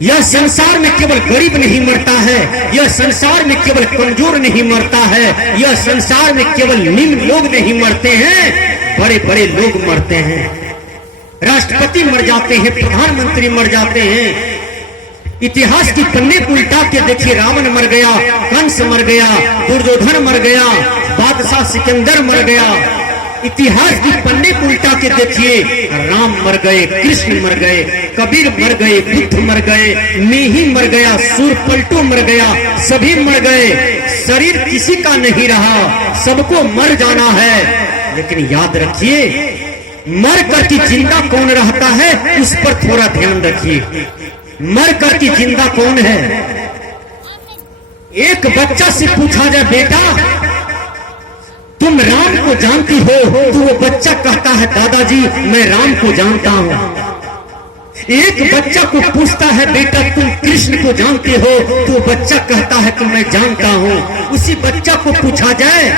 यह संसार में केवल गरीब नहीं मरता है, यह संसार में केवल कमजोर नहीं मरता है, यह संसार में केवल निम्न लोग नहीं मरते हैं, बड़े बड़े लोग मरते हैं। राष्ट्रपति मर जाते हैं, प्रधानमंत्री मर जाते हैं। इतिहास की पन्ने को उल्टा के देखिए, रावण मर गया, कंस मर गया, दुर्योधन मर गया, बादशाह सिकंदर मर गया। इतिहास की पन्ने को उल्टा के देखिए, राम मर गए, कृष्ण मर गए, कबीर मर गए, बुद्ध मर गए, मेही मर गया, सूरपलटू मर गया, सभी मर गए। शरीर किसी का नहीं रहा, सबको मर जाना है। लेकिन याद रखिए, मर कर की जिंदा कौन रहता है, उस पर थोड़ा ध्यान रखिए। मर कर की जिंदा कौन है? एक बच्चा से पूछा जाए, बेटा तुम राम को जानती हो? तो वो बच्चा कहता है, दादाजी मैं राम को जानता हूं। एक बच्चा को पूछता है, बेटा तुम कृष्ण को जानते हो? तो बच्चा कहता है कि मैं जानता हूं। उसी बच्चा को पूछा जाए,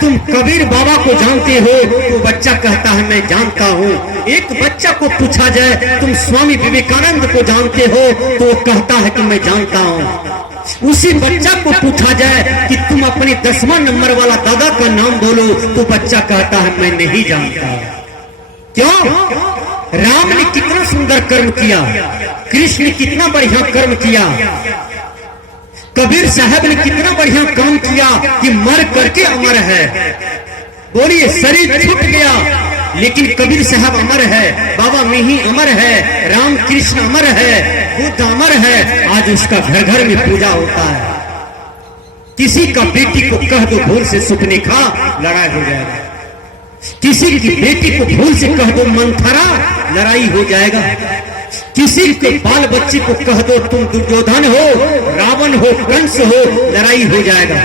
तुम कबीर बाबा को जानते हो? तो बच्चा कहता है मैं जानता हूँ। एक बच्चा को पूछा जाए, तुम स्वामी विवेकानंद को जानते हो? तो वो कहता है कि मैं जानता हूँ। उसी बच्चा को पूछा जाए कि तुम अपने 10वां नंबर वाला दादा का नाम बोलो, तो बच्चा कहता है मैं नहीं जानता। क्यों? राम ने कितना सुंदर कर्म किया, कृष्ण ने कितना बढ़िया कर्म किया, कबीर साहब ने कितना बढ़िया काम किया कि मर करके अमर है। बोलिए, शरीर छूट गया लेकिन कबीर साहब अमर है, बाबा मेही अमर है, राम कृष्ण अमर है, बुद्ध अमर है। आज उसका घर घर में पूजा होता है। किसी का बेटी को कह दो भूल से सुपने खा, लड़ाई हो जाएगा। किसी की बेटी को भूल से कह दो मंथरा, लड़ाई हो जाएगा। किसी के बाल बच्चे को कह दो तुम दुर्योधन हो, रावण हो, कंस हो, लड़ाई हो जाएगा।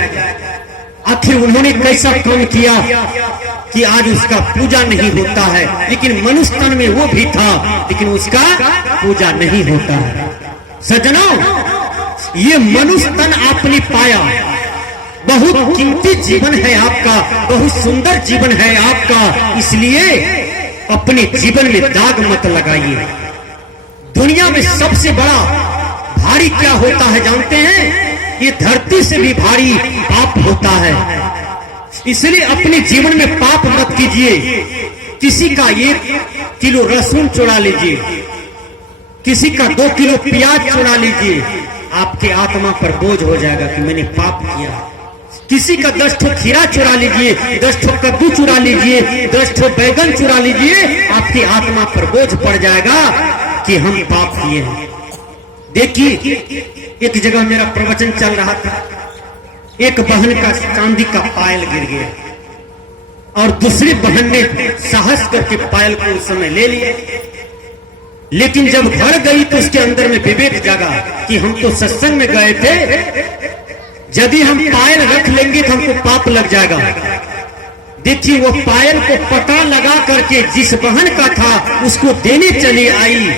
आखिर उन्होंने कैसा काम किया कि आज उसका पूजा नहीं होता है? लेकिन मनुष्य तन में वो भी था, लेकिन उसका पूजा नहीं होता है। सज्जनों, ये मनुष्य तन आपने पाया, बहुत कीमती जीवन है आपका, बहुत सुंदर जीवन है आपका, इसलिए अपने जीवन में दाग मत लगाइए। दुनिया में सबसे बड़ा भारी क्या होता है जानते हैं? ये धरती से भी भारी पाप होता है। इसलिए अपने जीवन में पाप मत कीजिए। किसी का 1 किलो लहसुन चुरा लीजिए, किसी का 2 किलो प्याज चुरा लीजिए, आपके आत्मा पर बोझ हो जाएगा कि मैंने पाप किया। किसी का 10 ठो खीरा चुरा लीजिए, 10 ठो कद्दू चुरा लीजिए, 10 ठो बैगन चुरा लीजिए, आपकी आत्मा पर बोझ पड़ जाएगा कि हम पाप किए हैं। देखिए, एक जगह मेरा प्रवचन चल रहा था, एक बहन का चांदी का पायल गिर गया और दूसरी बहन ने साहस करके पायल को उस समय ले लिया। लेकिन जब घर गई तो उसके अंदर में विवेक जागा कि हम तो सत्संग में गए थे, यदि हम पायल रख लेंगे तो हमको पाप लग जाएगा। देखिए, वो पायल को पता लगा करके जिस बहन का था उसको देने चली आई।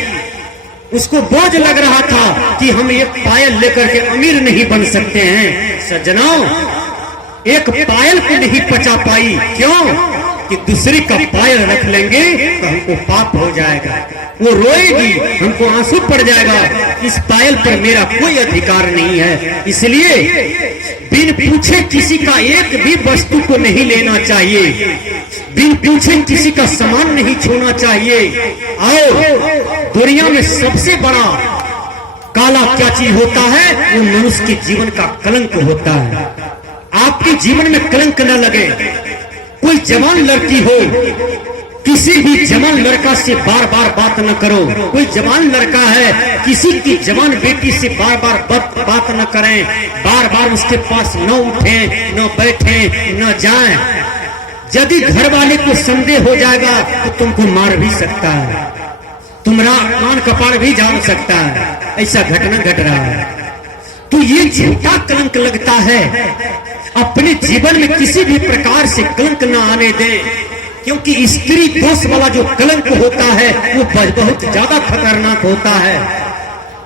उसको बोझ लग रहा था कि हम एक पायल लेकर के अमीर नहीं बन सकते हैं। सज्जनों, एक पायल को नहीं पचा पाई। क्यों? कि दूसरी का पायल रख लेंगे तो हमको पाप हो जाएगा। वो रोएगी, हमको आंसू पड़ जाएगा, इस पायल पर मेरा कोई अधिकार नहीं है। इसलिए बिन पूछे किसी का एक भी वस्तु को नहीं लेना चाहिए, बिन पूछे किसी का सामान नहीं छूना चाहिए। आओ, दुनिया में सबसे बड़ा काला क्या चीज होता है? वो मनुष्य के जीवन का कलंक होता है। आपके जीवन में कलंक न लगे। कोई जवान लड़की हो, किसी भी जवान लड़का से बार बार बात न करो। कोई जवान लड़का है, किसी की जवान बेटी से बार बार बात न करें, बार बार उसके पास न उठे, न बैठे, न जाएं। यदि घर वाले को संदेह हो जाएगा तो तुमको मार भी सकता है, तुम्हारा कान कपाड़ भी जान सकता है। ऐसा घटना घट रहा है। तो ये झूठा कलंक लगता है। अपने जीवन में किसी भी प्रकार से कलंक न आने दें, क्योंकि स्त्री दोष वाला जो कलंक होता है वो बहुत ज्यादा खतरनाक होता है।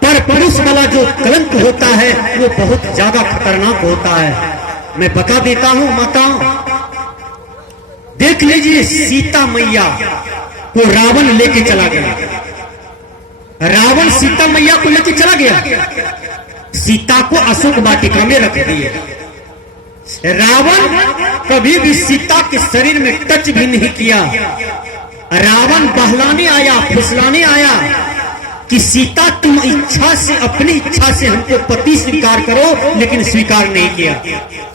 पर पुरुष वाला जो कलंक होता है वो बहुत ज्यादा खतरनाक होता है। मैं बता देता हूं माताओं, देख लीजिए, सीता मैया को रावण लेके चला गया। रावण सीता मैया को लेकर चला गया, सीता को अशोक वाटिका में रख दिए। रावण कभी भी सीता के शरीर में टच भी नहीं किया। रावण बहलाने आया, फुसलाने आया कि सीता तुम इच्छा से, अपनी इच्छा से हमको पति स्वीकार करो, लेकिन स्वीकार नहीं किया।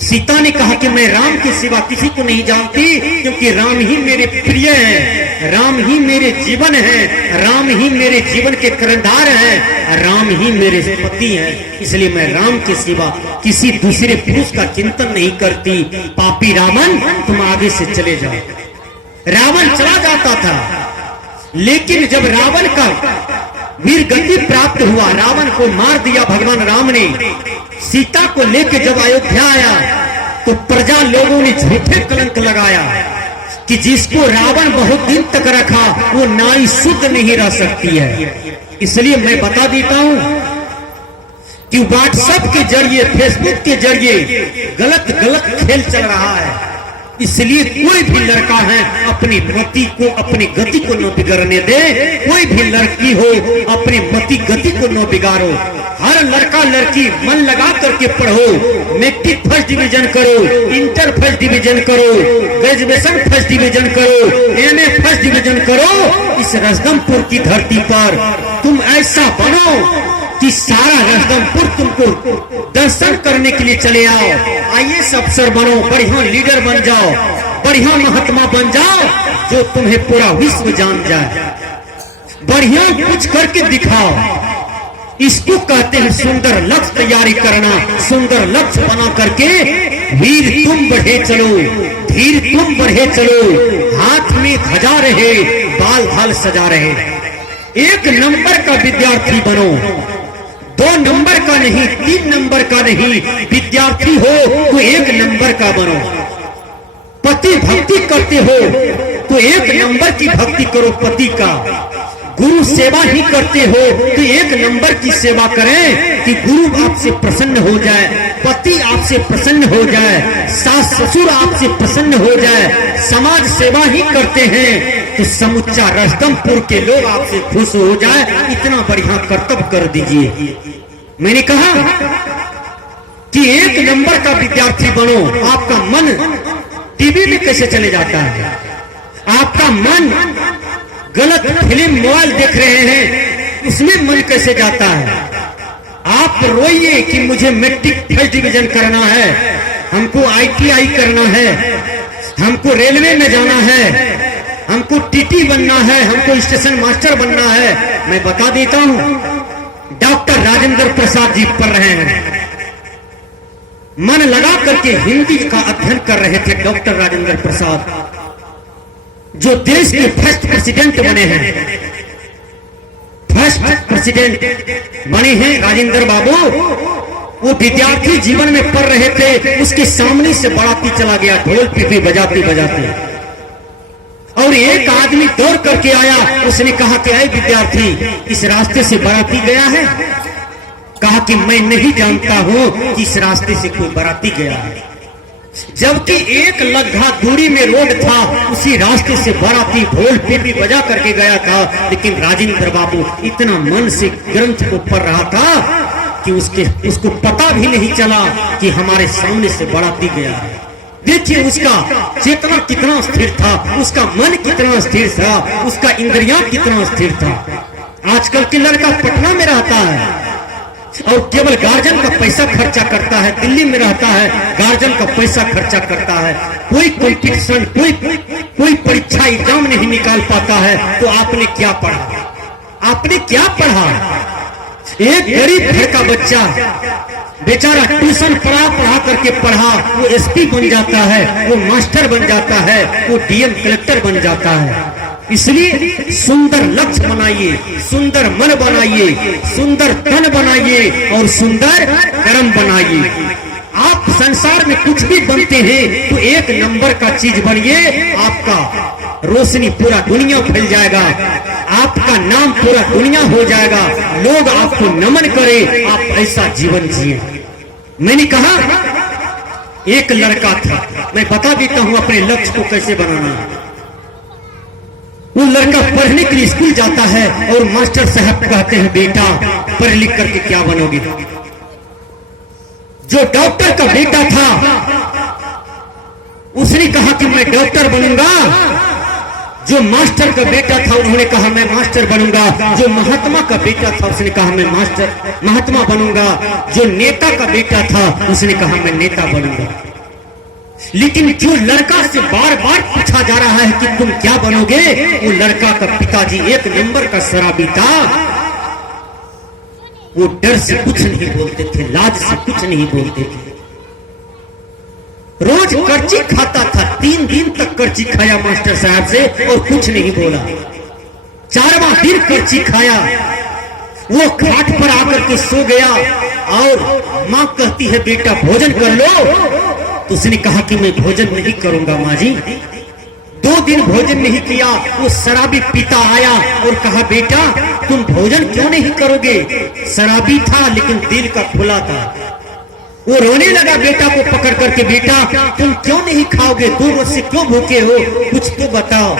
सीता ने कहा कि मैं राम के सिवा किसी को नहीं जानती, क्योंकि राम ही मेरे प्रिय हैं, राम ही मेरे जीवन है, राम ही मेरे जीवन के कर्णधार हैं, राम ही मेरे पति हैं, इसलिए मैं राम के सिवा किसी दूसरे पुरुष का चिंतन नहीं करती। पापी रावण, तुम आगे से चले जाओ। रावण चला जाता था, लेकिन जब रावण का वीर गति प्राप्त हुआ, रावण को मार दिया भगवान राम ने, सीता को लेकर जब अयोध्या आया तो प्रजा लोगों ने झूठे कलंक लगाया कि जिसको रावण बहुत दिन तक रखा वो नारी शुद्ध नहीं रह सकती है। इसलिए मैं बता देता हूं कि व्हाट्सएप के जरिए, फेसबुक के जरिए गलत गलत खेल चल रहा है। इसलिए कोई भी लड़का है अपनी मति को, अपनी गति को न बिगड़ने दे। कोई भी लड़की हो अपनी मति गति को न बिगाड़ो। हर लड़का लड़की मन लगा करके पढ़ो, मैट्रिक फर्स्ट डिवीजन करो, इंटर फर्स्ट डिवीजन करो, ग्रेजुएशन फर्स्ट डिवीजन करो, एमए फर्स्ट डिवीजन करो। इस रजदमपुर की धरती पर तुम ऐसा बनो कि सारा रजदमपुर तुमको दर्शन करने के लिए चले आओ। आईएएस अफसर बनो, बढ़िया लीडर बन जाओ, बढ़िया महात्मा बन जाओ, जो तुम्हें पूरा विश्व जान जाए। बढ़िया कुछ करके दिखाओ। इसको कहते हैं सुंदर लक्ष्य तैयारी करना। सुंदर लक्ष्य बना करके वीर तुम बढ़े चलो, धीर तुम बढ़े चलो, हाथ में ध्वजा रहे, बाल भाल सजा रहे। एक नंबर का विद्यार्थी बनो, 2 नंबर का नहीं, 3 नंबर का नहीं। विद्यार्थी हो तो 1 नंबर का बनो। पति भक्ति करते हो तो 1 नंबर की भक्ति करो पति का। गुरु सेवा ही करते हो तो 1 नंबर की सेवा करें कि गुरु आपसे प्रसन्न हो जाए, पति आपसे प्रसन्न हो जाए, सास ससुर आपसे प्रसन्न हो जाए। समाज सेवा ही करते हैं तो समुच्चा रजदमपुर के लोग आपसे खुश हो जाए। इतना बढ़िया कर्तव्य कर दीजिए। मैंने कहा कि 1 नंबर का विद्यार्थी बनो। आपका मन टीवी में कैसे चले जाता है, आपका मन गलत फिल्म मोबाइल देख रहे हैं, उसमें मन कैसे जाता है। आप रोइए कि मुझे मैट्रिक फर्स्ट डिवीजन करना है, हमको ITI करना है, हमको रेलवे में जाना है, हमको टीटी बनना है, हमको स्टेशन मास्टर बनना है। मैं बता देता हूं, डॉक्टर राजेंद्र प्रसाद जी पढ़ रहे हैं, मन लगा करके हिंदी का अध्ययन कर रहे थे। डॉक्टर राजेंद्र प्रसाद जो देश के फर्स्ट प्रेसिडेंट बने हैं, फर्स्ट प्रेसिडेंट बने हैं राजेंद्र बाबू। वो विद्यार्थी जीवन में पढ़ रहे थे, उसके सामने से बाराती चला गया ढोल पीपी बजाते बजाते, और एक आदमी दौड़ करके आया। उसने कहा कि ऐ विद्यार्थी, इस रास्ते से बाराती गया है? कहा कि मैं नहीं जानता हूं कि इस रास्ते से कोई बाराती गया है। जबकि 1 लग्घा दूरी में रोड था, उसी रास्ते से बाराती ढोल पीपी बजा करके गया था। लेकिन राजेंद्र बाबू इतना मन से ग्रंथ को पढ़ रहा था कि उसको पता भी नहीं चला कि हमारे सामने से बाराती गया है। देखिए उसका चेतना कितना स्थिर था, उसका मन कितना स्थिर था, उसका इंद्रियां कितना स्थिर था। आजकल के लड़का पटना में रहता है और केवल गार्जियन का पैसा खर्चा करता है, दिल्ली में रहता है, गार्जियन का पैसा खर्चा करता है। कोई कंपटीशन, कोई परीक्षा एग्जाम नहीं निकाल पाता है। तो आपने क्या पढ़ा? आपने क्या पढ़ा? एक गरीब घर का बच्चा बेचारा ट्यूशन पढ़ा करके पढ़ा, वो SP बन जाता है, वो मास्टर बन जाता है, वो DM कलेक्टर बन जाता है। इसलिए सुंदर लक्ष्य बनाइए, सुंदर मन बनाइए, सुंदर तन बनाइए और सुंदर कर्म बनाइए। आप संसार में कुछ भी बनते हैं तो 1 नंबर का चीज बनिए। आपका रोशनी पूरा दुनिया फैल जाएगा, आपका नाम पूरा दुनिया हो जाएगा, लोग आपको नमन करें। आप ऐसा जीवन जिए। मैंने कहा एक लड़का था, मैं बता देता हूं अपने लक्ष्य को कैसे बनाना। वो लड़का पढ़ने के लिए स्कूल जाता है और मास्टर साहब कहते हैं, बेटा पढ़ लिख करके क्या बनोगे। जो डॉक्टर का बेटा था उसने कहा कि मैं डॉक्टर बनूंगा। जो मास्टर का बेटा था उन्होंने कहा मैं मास्टर बनूंगा। जो महात्मा का बेटा था उसने कहा मैं महात्मा बनूंगा। जो नेता का बेटा था उसने कहा मैं नेता बनूंगा। लेकिन जो लड़का से बार बार पूछा जा रहा है कि तुम क्या बनोगे, वो लड़का का पिताजी एक नंबर का शराबी था। वो डर से कुछ नहीं बोलते थे, लाज से कुछ नहीं बोलते थे। रोज कर्ची खाता था, 3 दिन तक कर्ची खाया मास्टर साहब से और कुछ नहीं बोला। 4वां दिन कर्ची खाया, वो खाट पर आकर के सो गया और माँ कहती है बेटा भोजन कर लो। तो उसने कहा कि मैं भोजन नहीं करूंगा माँ जी। 2 दिन भोजन नहीं किया। वो शराबी पिता आया और कहा बेटा तुम भोजन क्यों नहीं करोगे। शराबी था लेकिन दिल का खुला था। वो रोने लगा बेटा को पकड़ करके, बेटा तुम क्यों नहीं खाओगे, 2 रोज से क्यों भूखे हो, कुछ तो बताओ।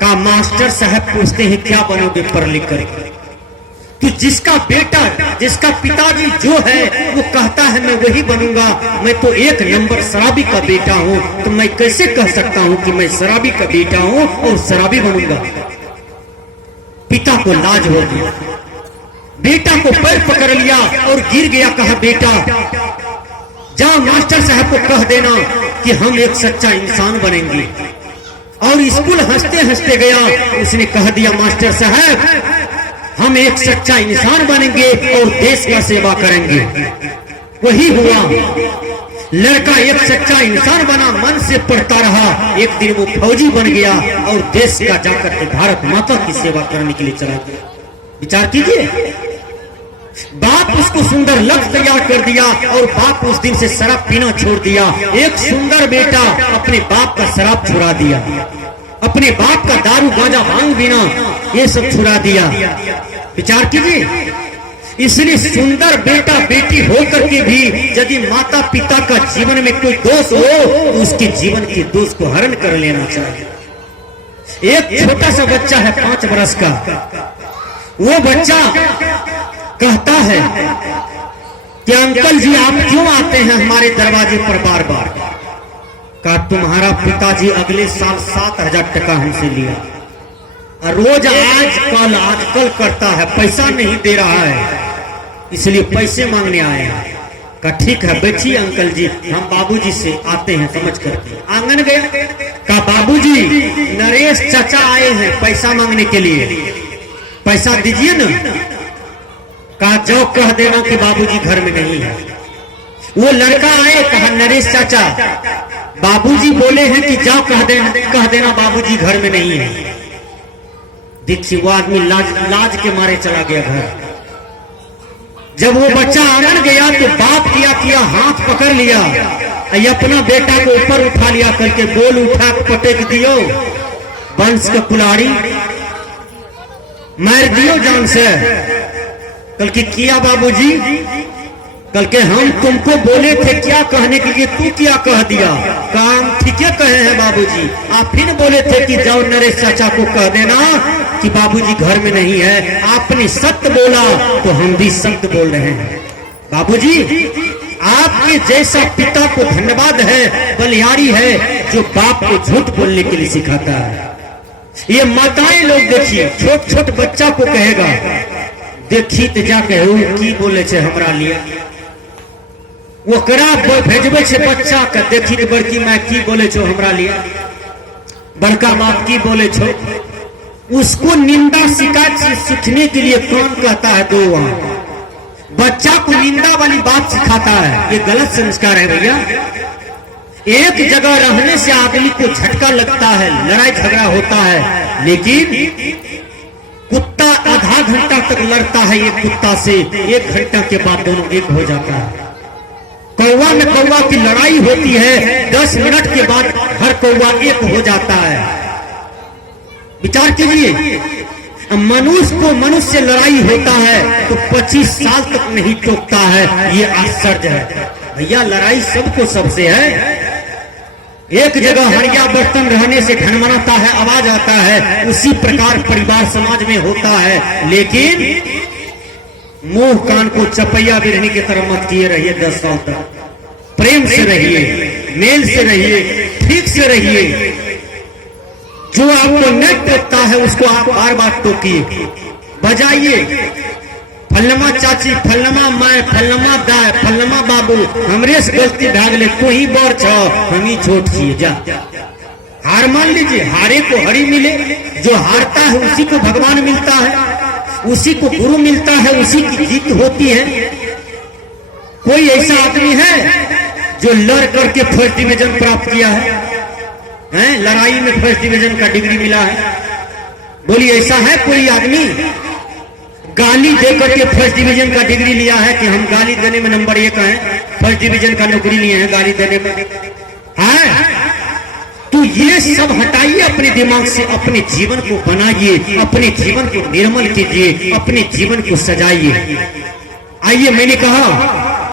का मास्टर साहब पूछते हैं क्या बनोगे पढ़ लिख करके। तो जिसका बेटा, जिसका पिताजी जो है वो कहता है मैं वही बनूंगा, मैं तो एक नंबर शराबी का बेटा हूँ, तो मैं कैसे कह सकता हूँ कि मैं शराबी का बेटा हूँ और शराबी बनूंगा। पिता को लाज हो गया, बेटा को पैर पकड़ लिया और गिर गया। कहा बेटा जाओ मास्टर साहब को कह देना कि हम एक सच्चा इंसान बनेंगे। और स्कूल हंसते हंसते गया, उसने कह दिया मास्टर साहब हम एक सच्चा इंसान बनेंगे और देश का सेवा करेंगे। वही हुआ, लड़का एक सच्चा इंसान बना, मन से पढ़ता रहा। एक दिन वो फौजी बन गया और देश का जाकर के भारत माता की सेवा करने के लिए चला गया। विचार कीजिए, बाप उसको सुंदर लक्ष्य तैयार कर दिया और बाप उस दिन से शराब पीना छोड़ दिया। एक सुंदर बेटा अपने बाप का शराब छुड़ा दिया, अपने बाप का दारू गांजा भांग पीना ये सब छुड़ा दिया। विचार कीजिए, इसलिए सुंदर बेटा बेटी होकर के भी यदि माता पिता का जीवन में कोई दोष हो तो उसके जीवन के दोष को हरण कर लेना चाहिए। एक छोटा सा बच्चा है 5 वर्ष का, वो बच्चा कहता है कि अंकल जी आप क्यों आते हैं हमारे दरवाजे पर बार बार। कहा तुम्हारा पिताजी अगले साल 7,000 टका हमसे लिया और रोज आजकल करता है, पैसा नहीं दे रहा है, इसलिए पैसे मांगने आए हैं। कहा ठीक है बैठिए अंकल जी, हम बाबूजी से आते हैं समझ करके। आंगन गया, कहा बाबूजी नरेश चाचा आए हैं पैसा मांगने के लिए, पैसा दीजिए ना। कहा जाओ कह देना कि बाबूजी घर में नहीं है। वो लड़का आए, कहा नरेश चाचा बाबूजी बोले हैं कि जाओ कह देना बाबूजी घर में नहीं है। देखिए वो आदमी लाज के मारे चला गया घर। जब वो बच्चा आंगन गया तो बाप किया हाथ पकड़ लिया, अपना बेटा को ऊपर उठा लिया करके बोल उठा पटक दियो, वंश का कुलाड़ी मार दियो जान से। कल के किया बाबूजी, कल के हम तुमको बोले थे क्या कहने के लिए, तू क्या कह दिया। काम ठीक है कहे हैं बाबूजी, आप फिर बोले थे कि जाओ नरेश चाचा को कह देना कि बाबूजी घर में नहीं है। आपने सत्य बोला तो हम भी सत्य बोल रहे हैं। बाबूजी आपके जैसा पिता को धन्यवाद है, बलिहारी है जो बाप को झूठ बोलने के लिए सिखाता है। ये माताएं लोग देखिए छोट छोट बच्चा को कहेगा, देखी तो जा कहू की बोले छे हमरा लिए, वो करा भेजबे छे बच्चा के, देखी तो बड़की माँ की बोले छो हमरा लिए, बड़का बाप की बोले छो। उसको निंदा शिकायत से सीखने के लिए कौन कहता है 2 आंख। बच्चा को निंदा वाली बात सिखाता है, ये गलत संस्कार है भैया। एक जगह रहने से आदमी को झटका लगता है, लड़ाई झगड़ा होता है, लेकिन कुत्ता आधा घंटा तक लड़ता है एक कुत्ता से, 1 घंटा के बाद दोनों एक हो जाता है। कौवा में कौवा की लड़ाई होती है, 10 मिनट के बाद हर कौवा एक हो जाता है। विचार कीजिए, मनुष्य को मनुष्य से लड़ाई होता है तो 25 साल तक नहीं टोकता है, ये आश्चर्य है भैया। लड़ाई सबको सबसे है, एक जगह हड़िया बर्तन रहने से घनमनाता है, आवाज आता है, उसी प्रकार परिवार समाज में होता है। लेकिन मुंह कान को चपैया बिरहनी की तरह मत किए रहिए। 10 साल तक प्रेम से रहिए, मेल से रहिए, ठीक से रहिए। जो आपको न टोकता है उसको आप बार बार टोकिए, बजाइए। फलनमा चाची, फलनमा माए, फलनमा दाय, फलनमा बाबू, हमरे से गलती भाग ले, तू ही बड़ छ, हम ही छोट छिए, जा। हार मान लीजिए, हारे को हरि मिले। जो हारता है उसी को भगवान मिलता है, उसी को गुरु मिलता है, उसी की जीत होती है। कोई ऐसा आदमी है जो लड़ करके फर्स्ट डिवीजन प्राप्त किया है? लड़ाई में फर्स्ट डिवीजन का डिग्री मिला है? बोलिए, ऐसा है कोई आदमी? गाली देकर के फर्स्ट डिवीजन का डिग्री लिया है कि हम गाली देने में नंबर 1 हैं, फर्स्ट डिवीजन का नौकरी लिए हैं गाली देने में, है? तो ये सब हटाइए अपने दिमाग से, अपने जीवन को बनाइए, अपने जीवन को निर्मल कीजिए, अपने जीवन को सजाइए। आइए, मैंने कहा